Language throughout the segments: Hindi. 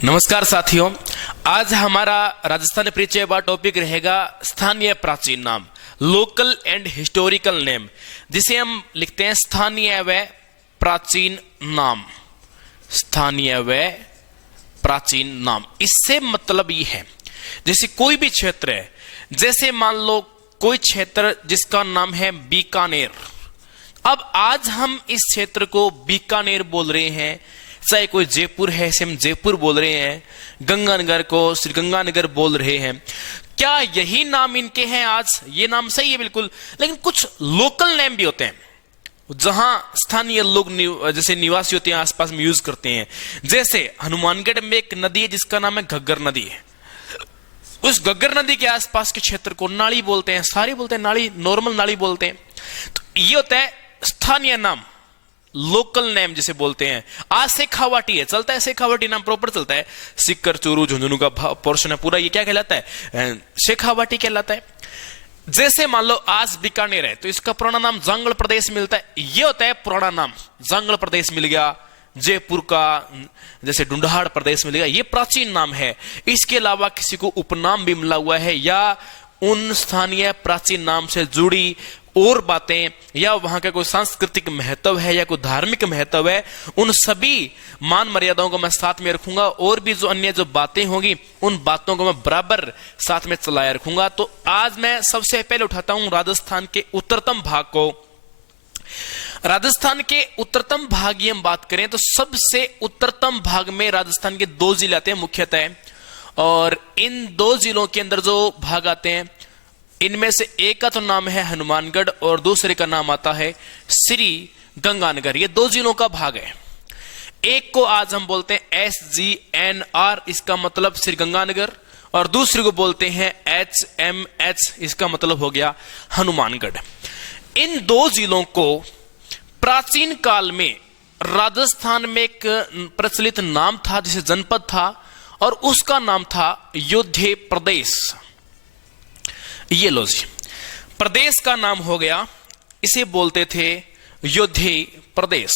नमस्कार साथियों, आज हमारा राजस्थान परिचय का टॉपिक रहेगा स्थानीय प्राचीन नाम, लोकल एंड हिस्टोरिकल नेम, जिसे हम लिखते हैं स्थानीय व प्राचीन नाम। स्थानीय व प्राचीन नाम, इससे मतलब ये है जैसे कोई भी क्षेत्र है, जैसे मान लो कोई क्षेत्र जिसका नाम है बीकानेर। अब आज हम इस क्षेत्र को बीकानेर बोल रहे हैं, चाहे कोई जयपुर है इसे हम जयपुर बोल रहे हैं, गंगानगर को श्रीगंगानगर बोल रहे हैं। क्या यही नाम इनके हैं आज? ये नाम सही है बिल्कुल, लेकिन कुछ लोकल नेम भी होते हैं जहां स्थानीय लोग जैसे निवासी होते हैं आसपास में यूज करते हैं। जैसे हनुमानगढ़ में एक नदी है जिसका नाम है घग्गर नदी है। उस घग्गर नदी के आसपास के क्षेत्र को नाली बोलते हैं, सारी बोलते हैं नाली, नॉर्मल नाली बोलते हैं। तो ये होता है स्थानीय नाम, लोकल नेम जिसे बोलते हैं। आज शेखावाटी है, चलता है, शेखावाटी नाम प्रॉपर चलता है। सिक्कर, चूरू, झुंझुनू का पोर्शन है पूरा, ये क्या कहलाता है? शेखावाटी कहलाता है। जैसे मान लो आज बीकानेर है तो इसका पुराना नाम जांगड़ प्रदेश मिलता है, ये होता है पुराना नाम, जांगड़ प्रदेश मिल गया। जयपुर का जैसे ढूंढाड़ प्रदेश मिल गया, ये प्राचीन नाम है। इसके अलावा किसी को उपनाम भी मिला हुआ है या उन स्थानीय प्राचीन नाम से जुड़ी और बातें, या वहां का कोई सांस्कृतिक महत्व है या कोई धार्मिक महत्व है, उन सभी मान मर्यादाओं को मैं साथ में रखूंगा। और भी जो अन्य जो बातें होंगी उन बातों को मैं बराबर साथ में चलाया रखूंगा। तो आज मैं सबसे पहले उठाता हूं राजस्थान के उत्तरतम भाग को। राजस्थान के उत्तरतम भाग की हम बात करें तो सबसे उत्तरतम भाग में राजस्थान के दो जिले आते हैं मुख्यतः, और इन दो जिलों के अंदर जो भाग आते हैं इनमें से एक का तो नाम है हनुमानगढ़ और दूसरे का नाम आता है श्री गंगानगर। ये दो जिलों का भाग है। एक को आज हम बोलते हैं SGNR, इसका मतलब श्री गंगानगर, और दूसरे को बोलते हैं HMH, इसका मतलब हो गया हनुमानगढ़। इन दो जिलों को प्राचीन काल में राजस्थान में एक प्रचलित नाम था, जिसे जनपद था, और उसका नाम था योध्ये प्रदेश। ये लो जी, प्रदेश का नाम हो गया, इसे बोलते थे योध्ये प्रदेश।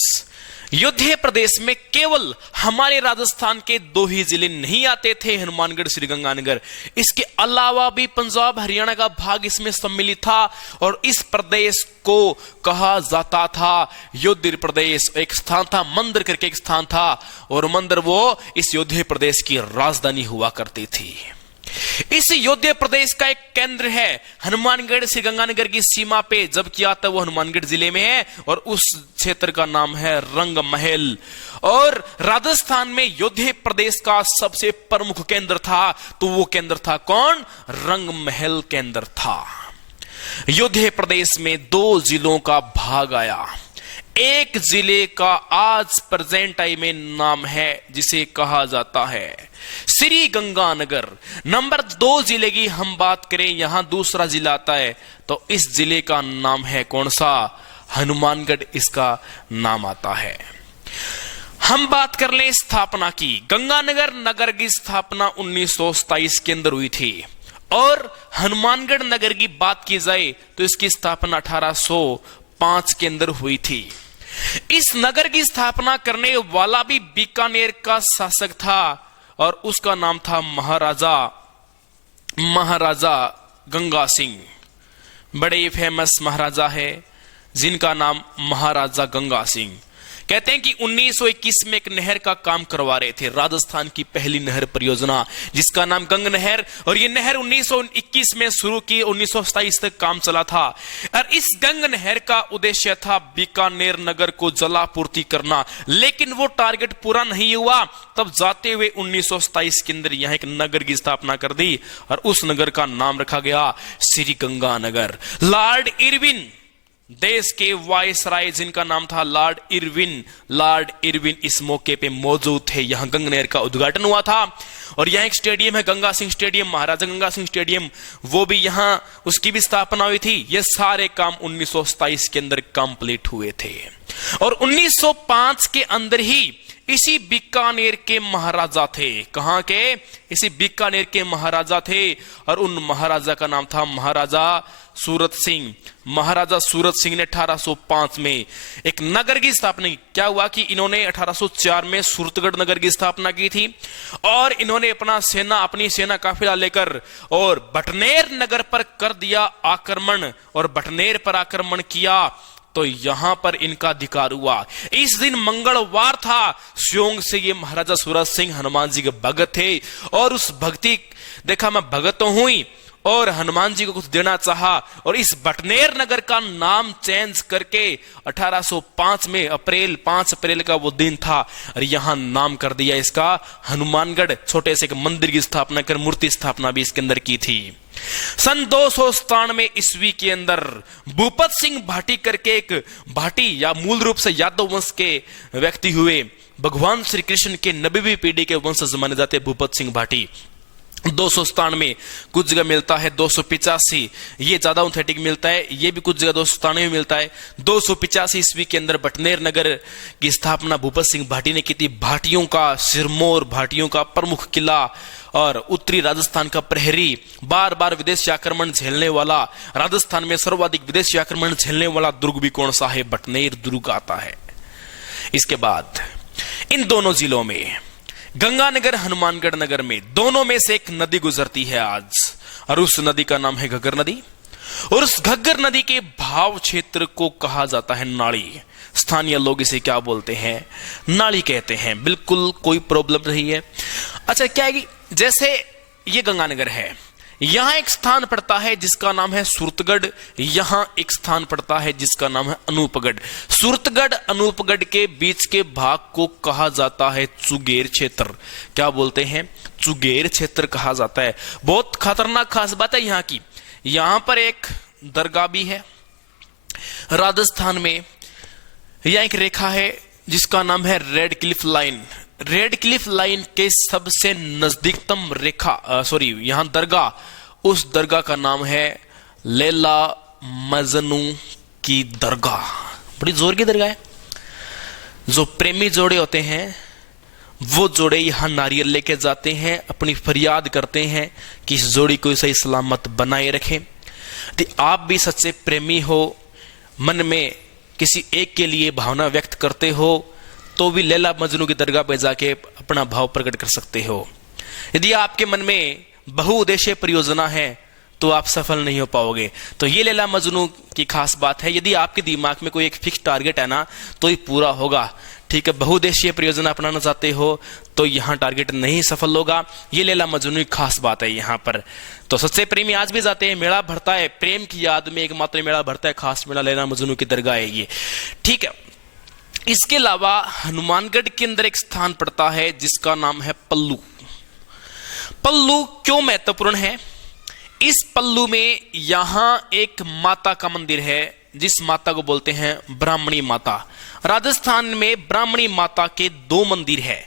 योध्ये प्रदेश में केवल हमारे राजस्थान के दो ही जिले नहीं आते थे, हनुमानगढ़, श्रीगंगानगर। इसके अलावा भी पंजाब, हरियाणा का भाग इसमें सम्मिलित था, और इस प्रदेश को कहा जाता था योध्ये प्रदेश। एक स्थान था मंदिर करके, एक स्थान था, और मंदिर वो इस योध्ये प्रदेश की राजधानी हुआ करती थी। इस योध्ये प्रदेश का एक केंद्र है हनुमानगढ़ श्रीगंगानगर की सीमा पे, जबकि आता वो हनुमानगढ़ जिले में है, और उस क्षेत्र का नाम है रंग महल। और राजस्थान में योध्ये प्रदेश का सबसे प्रमुख केंद्र था, तो वो केंद्र था कौन? रंग महल केंद्र था। योध्ये प्रदेश में दो जिलों का भाग आया। एक जिले का आज प्रेजेंट टाइम में नाम है जिसे कहा जाता है श्री गंगानगर। नंबर 2 जिले की हम बात करें, यहां दूसरा जिला आता है, तो इस जिले का नाम है कौन सा? हनुमानगढ़ इसका नाम आता है। हम बात कर लें स्थापना की। गंगानगर नगर की स्थापना 1927 के अंदर हुई थी, और हनुमानगढ़ नगर की बात की जाए तो इसकी स्थापना 1805 के अंदर हुई थी। इस नगर की स्थापना करने वाला भी बीकानेर का शासक था, और उसका नाम था महाराजा गंगा सिंह। बड़े ही फेमस महाराजा है जिनका नाम महाराजा गंगा सिंह। कहते हैं कि 1921 में एक नहर का काम करवा रहे थे, राजस्थान की पहली नहर परियोजना जिसका नाम गंग नहर, और ये नहर 1921 में शुरू की, 1927 तक काम चला था। और इस गंग नहर का उद्देश्य था बीकानेर नगर को जलापूर्ति करना, लेकिन वो टारगेट पूरा नहीं हुआ। तब जाते हुए 1927 के अंदर यहां एक नगर की स्थापना कर दी, और उस नगर का नाम रखा गया श्री गंगानगर। लॉर्ड इरविन देश के वायसराय जिनका नाम था लॉर्ड इरविन इस मौके पे मौजूद थे। यहां गंग नहर का उद्घाटन हुआ था, और यहां एक स्टेडियम है गंगा सिंह स्टेडियम, महाराजा गंगा सिंह स्टेडियम, वो भी यहां उसकी भी स्थापना हुई थी। ये सारे काम 1927 के अंदर कंप्लीट हुए थे, और 1905 के अंदर ही इसी बीकानेर के महाराजा थे। कहां के? इसी बीकानेर के महाराजा थे, और उन महाराजा का नाम था महाराजा सूरत सिंह। महाराजा सूरत सिंह ने 1805 में एक नगर की स्थापना की। क्या हुआ कि इन्होंने 1804 में सूरतगढ़ नगर की स्थापना की थी और इन्होंने अपनी सेना काफिला लेकर और बटनेर नगर पर कर दिया आक्रमण, और बटनेर पर आक्रमण किया तो यहां पर इनका अधिकार हुआ। इस दिन मंगलवार था। स्योंग से ये महाराजा सूरत सिंह हनुमान जी के भगत थे और उस भक्ति देखा, मैं भगत तो हुई और हनुमान जी को कुछ देना चाहा, और इस बटनेर नगर का नाम चेंज करके 1805 में 5 अप्रैल का वो दिन था और यहां नाम कर दिया इसका हनुमानगढ़। छोटे से एक मंदिर की स्थापना कर मूर्ति स्थापना भी इसके अंदर की थी। सन 297 ईस्वी के अंदर भूपत सिंह भाटी करके एक भाटी या मूल रूप से यादव वंश के व्यक्ति हुए, भगवान श्री कृष्ण के 9वीं पीढ़ी के वंशज माने जाते भूपत सिंह भाटी। 297 कुछ जगह मिलता है 285, ये ज्यादा ऑथेंटिक मिलता है, ये भी कुछ जगह 297 में मिलता है। 285 ईस्वी के अंदर बटनेर नगर की स्थापना भूपत सिंह भाटी ने की थी। भाटियों का सिरमौर, भाटियों का प्रमुख किला और उत्तरी राजस्थान का प्रहरी, बार बार विदेशी आक्रमण झेलने वाला, राजस्थान में सर्वाधिक विदेशी आक्रमण झेलने वाला दुर्ग भी कौन सा है? बटनेर दुर्ग आता है। इसके बाद इन दोनों जिलों में गंगानगर, हनुमानगढ़ नगर में दोनों में से एक नदी गुजरती है आज, और उस नदी का नाम है घग्गर नदी। और उस घग्गर नदी के भाव क्षेत्र को कहा जाता है नाली। स्थानीय लोग इसे क्या बोलते हैं? नाली कहते हैं। बिल्कुल कोई प्रॉब्लम नहीं है। अच्छा, क्या है कि जैसे ये गंगानगर है, यहां एक स्थान पड़ता है जिसका नाम है सूरतगढ़, यहां एक स्थान पड़ता है जिसका नाम है अनूपगढ़। सूरतगढ़ अनूपगढ़ के बीच के भाग को कहा जाता है चुगेर क्षेत्र। क्या बोलते हैं? चुगेर क्षेत्र कहा जाता है। बहुत खतरनाक खास बात है यहां की, यहां पर एक दरगाह भी है राजस्थान में। यह एक रेखा है जिसका नाम है red Cliff line. Red Cliff line के सबसे नजदीकतम यहां दरगाह, उस दरगाह का नाम है लैला मजनू की दरगाह। बड़ी जोर की दरगाह है। जो प्रेमी जोड़े होते हैं वो जोड़े यहां नारियल लेके जाते हैं, अपनी फरियाद करते हैं कि इस जोड़ी को सही सलामत बनाए रखें। यदि आप भी सच्चे प्रेमी हो, मन में किसी एक के लिए भावना व्यक्त करते हो, तो भी लैला मजनू की दरगाह पे जाके अपना भाव प्रकट कर सकते हो। यदि आपके मन में बहुउद्देशीय परियोजना है तो आप सफल नहीं हो पाओगे। तो ये लैला मजनू की खास बात है। यदि आपके दिमाग में कोई एक फिक्स टारगेट है ना, तो ये पूरा होगा। ठीक है, बहुउद्देशीय परियोजना अपनाना चाहते हो तो यहां टारगेट नहीं सफल होगा। ये लैला मजनू की खास बात है यहां पर। तो सच्चे प्रेमी आज भी जाते हैं, मेला भरता है, प्रेम की याद में एकमात्र मेला भरता है, खास मेला लैला मजनू की दरगाह है ये। ठीक है, इसके अलावा हनुमानगढ़ के अंदर एक स्थान पड़ता है जिसका नाम है पल्लू। पल्लू क्यों महत्वपूर्ण है? इस पल्लू में यहां एक माता का मंदिर है जिस माता को बोलते हैं ब्राह्मणी माता। राजस्थान में ब्राह्मणी माता के 2 मंदिर है।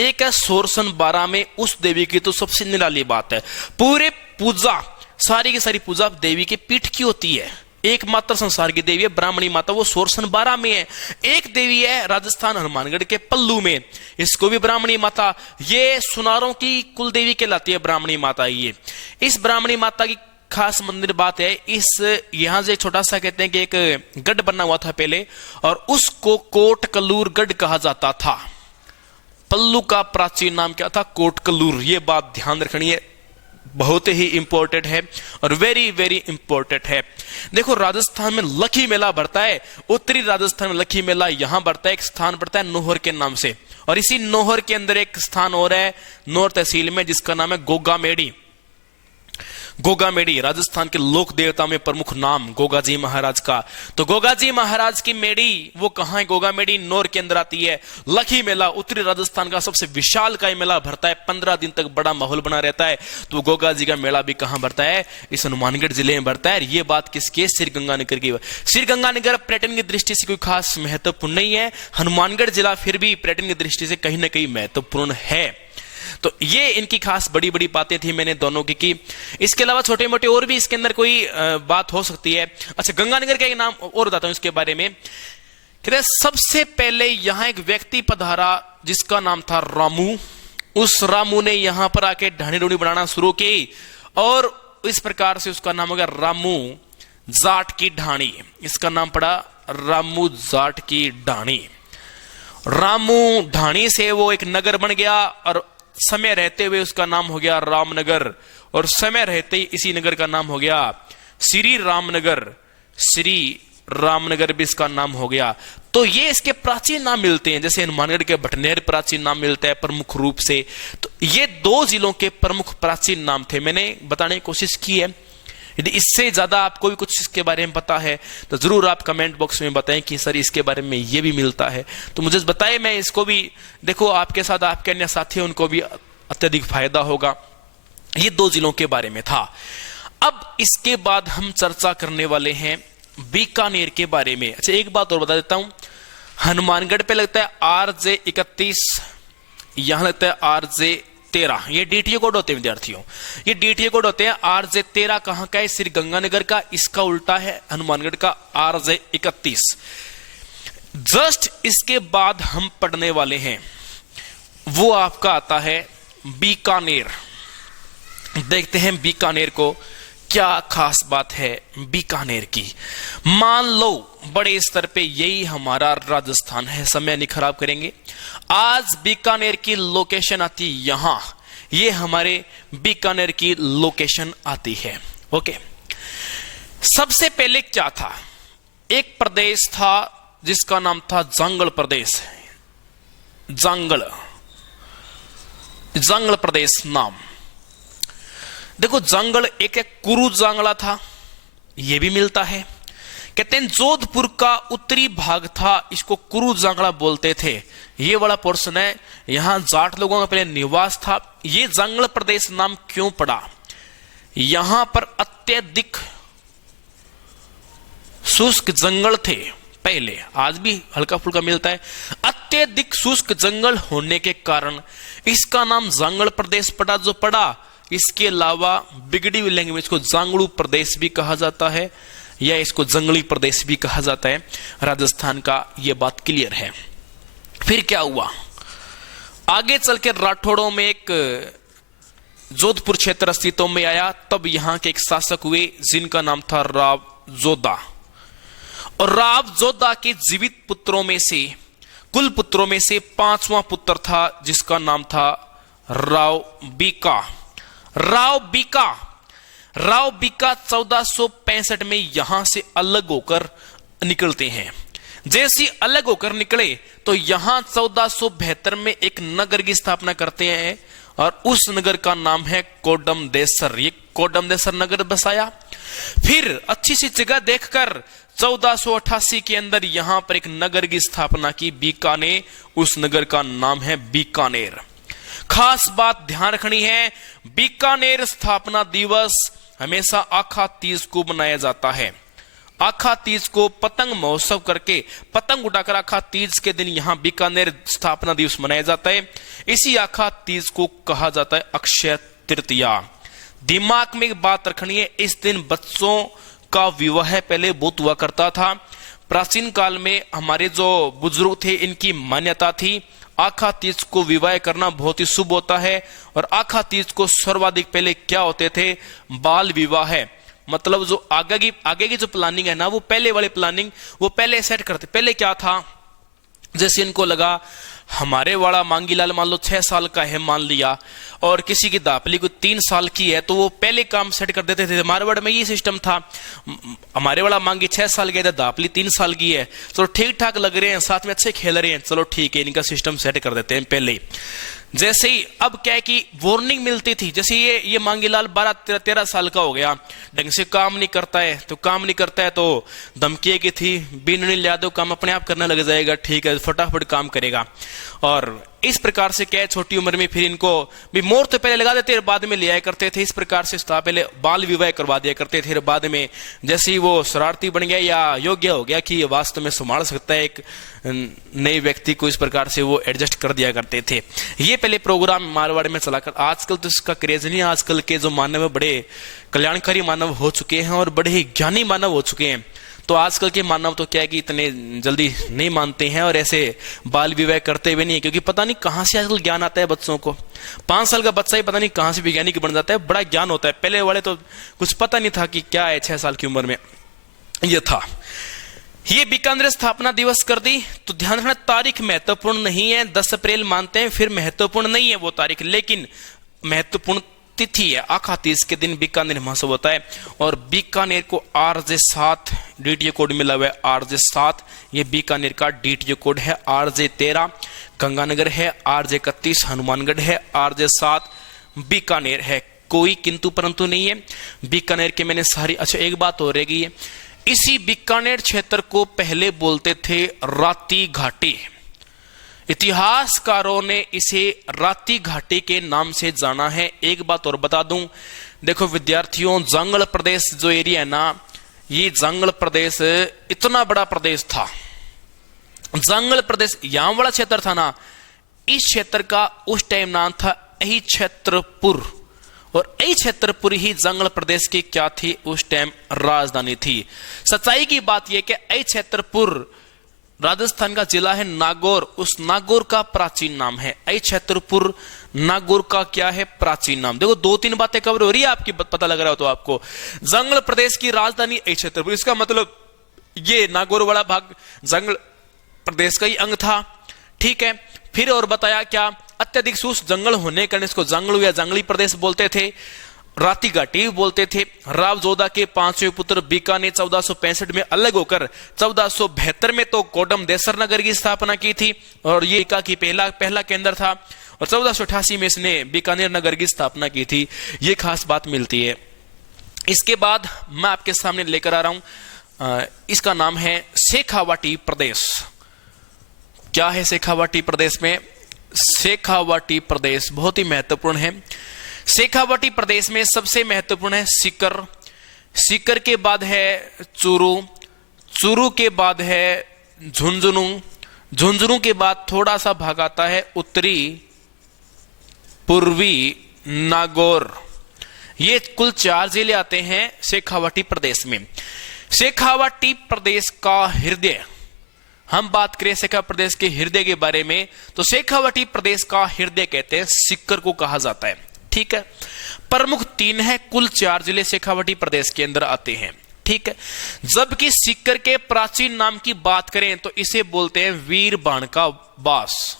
एक है सोरसन बारा में, उस देवी की तो सबसे निराली बात है। पूरे पूजा, सारी की सारी पूजा देवी के पीठ की होती है। एकमात्र संसार की देवी है ब्राह्मणी माता, वो सोरसन बारा में है। एक देवी है राजस्थान हनुमानगढ़ के पल्लू में, इसको भी ब्राह्मणी माता, ये सुनारों की कुल देवी कहलाती है ब्राह्मणी माता। ये इस ब्राह्मणी माता की खास मंदिर बात है, इस यहां से छोटा सा कहते हैं कि एक गढ़ बना हुआ था पहले, और उसको कोटकलूर गढ़ कहा जाता था। पल्लू का प्राचीन नाम क्या था? कोटकलूर। ये बात ध्यान रखनी है, बहुत ही इंपॉर्टेंट है और वेरी वेरी इंपॉर्टेंट है। देखो, राजस्थान में लखी मेला भरता है, उत्तरी राजस्थान में लखी मेला यहां भरता है। एक स्थान पड़ता है नोहर के नाम से, और इसी नोहर के अंदर एक स्थान और है नौर तहसील में जिसका नाम है गोगा मेड़ी। गोगा मेड़ी राजस्थान के लोक देवता में प्रमुख नाम गोगा जी महाराज का। तो गोगा जी महाराज की मेड़ी वो कहां है? गोगा मेड़ी नौर के अंदर आती है। लखी मेला उत्तरी राजस्थान का सबसे विशाल का मेला भरता है, 15 दिन तक बड़ा माहौल बना रहता है। तो गोगा जी का मेला भी कहां भरता है? इस हनुमानगढ़ जिले में भरता है। ये बात किसके? श्रीगंगानगर की। श्रीगंगानगर पर्यटन की दृष्टि से कोई खास महत्वपूर्ण नहीं है, हनुमानगढ़ जिला फिर भी पर्यटन की दृष्टि से कहीं ना कहीं महत्वपूर्ण है। तो ये इनकी खास बड़ी बड़ी बातें थी मैंने दोनों की। इसके अलावा छोटे मोटे और भी इसके अंदर कोई बात हो सकती है। अच्छा, गंगानगर का एक नाम और बताता हूं इसके बारे में। कहते हैं सबसे पहले यहां एक व्यक्ति पधारा जिसका नाम था रामू। उस रामू ने यहां पर आके ढाणी ढूंढी बनाना शुरू की और इस प्रकार से उसका नाम हो गया रामू जाट की ढाणी, इसका नाम पड़ा रामू जाट की ढाणी। रामू ढाणी से वो एक नगर बन गया और समय रहते हुए उसका नाम हो गया रामनगर, और समय रहते ही इसी नगर का नाम हो गया श्री रामनगर। श्री रामनगर भी इसका नाम हो गया। तो ये इसके प्राचीन नाम मिलते हैं, जैसे हनुमानगढ़ के भटनेर प्राचीन नाम मिलता है प्रमुख रूप से। तो ये 2 जिलों के प्रमुख प्राचीन नाम थे, मैंने बताने की कोशिश की है। यदि इससे ज्यादा आपको भी कुछ इसके बारे में पता है तो जरूर आप कमेंट बॉक्स में बताएं कि सर इसके बारे में ये भी मिलता है, तो मुझे बताएं, मैं इसको भी देखो, आपके साथ आपके अन्य साथी उनको भी अत्यधिक फायदा होगा। ये 2 जिलों के बारे में था। अब इसके बाद हम चर्चा करने वाले हैं बीकानेर के बारे में। अच्छा, एक बात और बता देता हूं, हनुमानगढ़ पे लगता है RJ31, यहां लगता है RJ13। ये डीटीए कोड होते हैं विद्यार्थियों, ये डीटीए कोड होते हैं। RJ13 कहां का है? श्री गंगानगर का, इसका उल्टा है हनुमानगढ़ का RJ31। जस्ट इसके बाद हम पढ़ने वाले हैं वो आपका आता है बीकानेर। देखते हैं बीकानेर को क्या खास बात है बीकानेर की। मान लो बड़े स्तर पे यही हमारा राजस्थान है, समय नहीं खराब करेंगे। आज बीकानेर की लोकेशन आती यहां, ये हमारे बीकानेर की लोकेशन आती है। ओके, सबसे पहले क्या था? एक प्रदेश था जिसका नाम था जांगल प्रदेश। जांगल प्रदेश नाम, देखो जांगल एक कुरु जांगला था, यह भी मिलता है। कहते हैं जोधपुर का उत्तरी भाग था, इसको कुरु जांगला बोलते थे। ये वाला पोर्शन है, यहां जाट लोगों का पहले निवास था। ये जांगल प्रदेश नाम क्यों पड़ा? यहां पर अत्यधिक शुष्क जंगल थे पहले, आज भी हल्का फुल्का मिलता है। अत्यधिक शुष्क जंगल होने के कारण इसका नाम जांगल प्रदेश पड़ा जो पड़ा। इसके अलावा बिगड़ी हुई लैंग्वेज को जांगड़ू प्रदेश भी कहा जाता है, या इसको जंगली प्रदेश भी कहा जाता है राजस्थान का। यह बात क्लियर है। फिर क्या हुआ? आगे चल के राठौड़ों में एक जोधपुर क्षेत्र अस्तित्व में आया। तब यहां के एक शासक हुए जिनका नाम था राव जोधा। और राव जोधा के जीवित पुत्रों में से, कुल पुत्रों में से 5वां पुत्र था जिसका नाम था राव बीका। राव बीका 1465 में यहां से अलग होकर निकलते हैं। जैसे अलग होकर निकले तो यहां 1472 में एक नगर की स्थापना करते हैं, और उस नगर का नाम है कोडमदेसर। ये कोडमदेसर नगर बसाया। फिर अच्छी सी जगह देखकर 1488 के अंदर यहां पर एक नगर की स्थापना की, बीकानेर। उस नगर का नाम है बीकानेर। खास बात ध्यान रखनी है, बीकानेर स्थापना दिवस हमेशा आखा तीज को मनाया जाता है। आखा तीज को पतंग महोत्सव करके, पतंग उड़ाकर आखा तीज के दिन यहां बीकानेर स्थापना दिवस मनाया जाता है। इसी आखा तीज को कहा जाता है अक्षय तृतीया। दिमाग में एक बात रखनी है, इस दिन बच्चों का विवाह पहले बहुत हुआ करता था। प्राचीन काल में हमारे जो बुजुर्ग थे इनकी मान्यता थी आखा तीज को विवाह करना बहुत ही शुभ होता है। और आखा तीज को सर्वाधिक पहले क्या होते थे? बाल विवाह है। मतलब जो आगे की जो प्लानिंग है ना, वो पहले वाली प्लानिंग वो पहले सेट करते। पहले क्या था, जैसे इनको लगा हमारे वाला मांगीलाल मान लो 6 साल का है मान लिया, और किसी की दापली को 3 साल की है, तो वो पहले काम सेट कर देते थे। मारवाड़ में ये सिस्टम था, हमारे वाला मांगी 6 साल की है, दापली 3 साल की है, चलो ठीक ठाक लग रहे हैं, साथ में अच्छे खेल रहे हैं, चलो ठीक है, इनका सिस्टम सेट कर देते हैं पहले ही। जैसे ही अब क्या है कि वार्निंग मिलती थी, जैसे ये मांगीलाल 12-13 साल का हो गया, ढंग से काम नहीं करता है तो धमकी की थी, बिन नहीं लिया दो, काम अपने आप करने लग जाएगा, ठीक है फटाफट काम करेगा। और इस प्रकार से क्या है, छोटी उम्र में फिर इनको भी मोहर तो पहले लगा देते बाद में ले आया करते थे। इस प्रकार से पहले बाल विवाह करवा दिया करते थे, बाद में जैसे ही वो शरारती बन गया या योग्य हो गया कि ये वास्तव में संभाल सकता है एक नए व्यक्ति को, इस प्रकार से वो एडजस्ट कर दिया करते थे। ये पहले प्रोग्राम मारवाड़ में चलाकर, आजकल तो इसका क्रेज नहीं। आजकल के जो मानव बड़े कल्याणकारी मानव हो चुके हैं और बड़े ही ज्ञानी मानव हो चुके हैं, तो आजकल के मानव तो क्या है कि इतने जल्दी नहीं मानते हैं और ऐसे बाल विवाह करते हुए नहीं, क्योंकि पता नहीं कहां से आजकल ज्ञान आता है बच्चों को। 5 साल का बच्चा ही पता नहीं कहां से वैज्ञानिक बन जाता है, बड़ा ज्ञान होता है। पहले वाले तो कुछ पता नहीं था कि क्या है 6 साल की उम्र में। यह था। ये बीकानेर स्थापना दिवस कर दी, तो ध्यान रखना तारीख महत्वपूर्ण नहीं है। 10 अप्रैल मानते हैं, फिर महत्वपूर्ण नहीं है वो तारीख, लेकिन महत्वपूर्ण तिथि है। आखा तीज के दिन बीकानेर महोत्सव होता है। और बीकानेर को RJ7 डीटीओ कोड मिला हुआ है, RJ7 ये बीकानेर का डीटीओ कोड है। RJ13 गंगानगर है, RJ31 हनुमानगढ़ है, RJ7 बीकानेर है। कोई किंतु परंतु नहीं है। बीकानेर के मैंने सारी, अच्छा एक बात हो रहेगी है, इसी बीकानेर क्षेत्र को पहले बोलते थे राती घाटी। इतिहासकारों ने इसे राती घाटी के नाम से जाना है। एक बात और बता दूं, देखो विद्यार्थियों, जंगल प्रदेश जो एरिया है ना, ये जंगल प्रदेश इतना बड़ा प्रदेश था। जंगल प्रदेश यहां वाला क्षेत्र था ना, इस क्षेत्र का उस टाइम नाम था अहि क्षेत्रपुर, और अहि क्षेत्रपुर ही जंगल प्रदेश की क्या थी उस टाइम राजधानी थी। सच्चाई की बात यह कि अहि क्षेत्रपुर राजस्थान का जिला है नागौर, उस नागौर का प्राचीन नाम है। अहि क्षेत्रपुर नागौर का क्या है प्राचीन नाम। देखो 2-3 बातें कवर हो रही है आपकी, पता लग रहा हो तो आपको। जंगल प्रदेश की राजधानी अहि क्षेत्रपुर, इसका मतलब ये नागौर वाला भाग जंगल प्रदेश का ही अंग था। ठीक है, फिर और बताया क्या, अत्यधिक शुष्क जंगल होने के कारण इसको जंगल या जंगली प्रदेश बोलते थे। राती घाटी बोलते थे। राव जोधा के 5वें पुत्र बीका ने 1465 में अलग होकर 1472 में तो कोडम देसर नगर की स्थापना की थी, और ये बीका की पहला केंद्र था। और 1488 में इसने बीकानेर नगर की स्थापना की थी। ये खास बात मिलती है। इसके बाद मैं आपके सामने लेकर आ रहा हूं, इसका नाम है शेखावाटी प्रदेश। क्या है शेखावाटी प्रदेश में? शेखावाटी प्रदेश बहुत ही महत्वपूर्ण है। शेखावाटी प्रदेश में सबसे महत्वपूर्ण है सीकर, सीकर के बाद है चूरू, चूरू के बाद है झुंझुनू, झुंझुनू के बाद थोड़ा सा भाग आता है उत्तरी पूर्वी नागौर। ये कुल 4 जिले आते हैं शेखावाटी प्रदेश में। शेखावाटी प्रदेश का हृदय, हम बात करें शेखा प्रदेश के हृदय के बारे में, तो शेखावाटी प्रदेश का हृदय कहते हैं सीकर को कहा जाता है। ठीक है, प्रमुख 3 है, कुल 4 जिले शेखावाटी प्रदेश के अंदर आते हैं। ठीक है, जबकि सीकर के प्राचीन नाम की बात करें तो इसे बोलते हैं वीरभानका बास,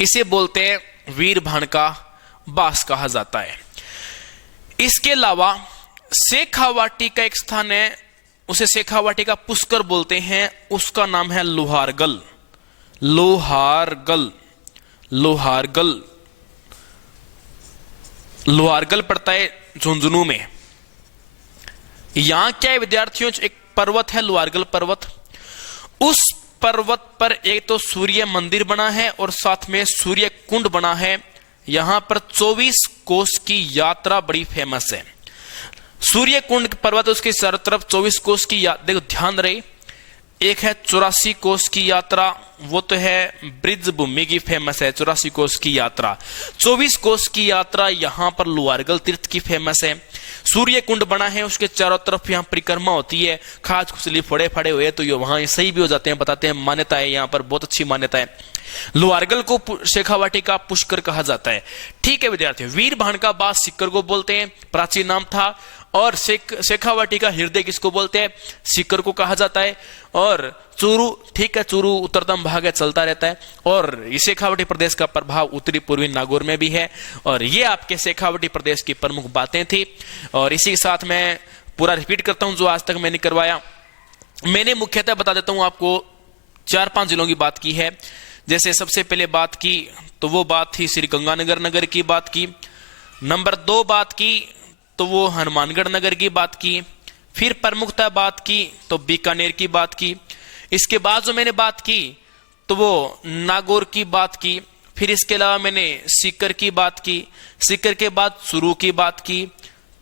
इसे बोलते हैं वीरभानका बास कहा जाता है। इसके अलावा शेखावाटी का एक स्थान है, उसे शेखावाटी का पुष्कर बोलते हैं, उसका नाम है लोहारगल। लोहारगल, लोहारगल, लोहारगल पड़ता है झुंझुनू में। यहां क्या है विद्यार्थियों, एक पर्वत है लोहारगल पर्वत। उस पर्वत पर एक तो सूर्य मंदिर बना है और साथ में सूर्य कुंड बना है। यहां पर 24 कोस की यात्रा बड़ी फेमस है। सूर्य कुंड पर्वत, उसके चारों तरफ 24 कोस की देखो ध्यान रहे, एक है 84 कोस की यात्रा, वो तो है ब्रिज भूमि की फेमस है 84 कोस की यात्रा। 24 कोस की यात्रा यहां पर लोहारगल तीर्थ की फेमस है। सूर्य कुंड बना है, उसके चारों तरफ यहाँ परिक्रमा होती है। खाज खुसली फोड़े फाड़े हुए तो ये वहां सही भी हो जाते हैं, बताते हैं मान्यता है यहाँ पर, बहुत अच्छी मान्यता है। लोहारगल को शेखावाटी का पुष्कर कहा जाता है। ठीक है विद्यार्थियों, वीरभानका बास सीकर को बोलते हैं, प्राचीन नाम था। और शेखावाटी का हृदय किसको बोलते हैं? सीकर को कहा जाता है। और चूरू, ठीक है, चूरू उत्तरतम भाग है, चलता रहता है। और शेखावाटी प्रदेश का प्रभाव उत्तरी पूर्वी नागौर में भी है। और ये आपके शेखावाटी प्रदेश की प्रमुख बातें थी। और इसी के साथ मैं पूरा रिपीट करता हूं जो आज तक मैंने करवाया। मैंने मुख्यतः बता देता हूं आपको 4-5 जिलों की बात की है। जैसे सबसे पहले बात की तो वो बात थी श्री गंगानगर नगर की बात की। नंबर 2 बात की तो वो हनुमानगढ़ नगर की बात की। फिर प्रमुखता बात की तो बीकानेर की बात की। इसके बाद जो मैंने बात की तो वो नागौर की बात की। फिर इसके अलावा मैंने सीकर की बात की। सीकर के बाद चूरू की बात की,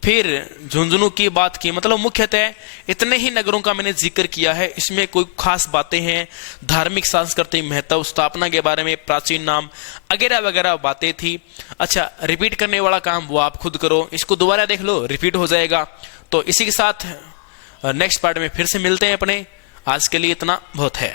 फिर झुंझुनू की बात की। मतलब मुख्यतः इतने ही नगरों का मैंने जिक्र किया है। इसमें कोई खास बातें हैं, धार्मिक सांस्कृतिक महत्व, स्थापना के बारे में, प्राचीन नाम वगैरह वगैरह बातें थी। अच्छा, रिपीट करने वाला काम वो आप खुद करो, इसको दोबारा देख लो, रिपीट हो जाएगा। तो इसी के साथ नेक्स्ट पार्ट में फिर से मिलते हैं अपने। आज के लिए इतना बहुत है।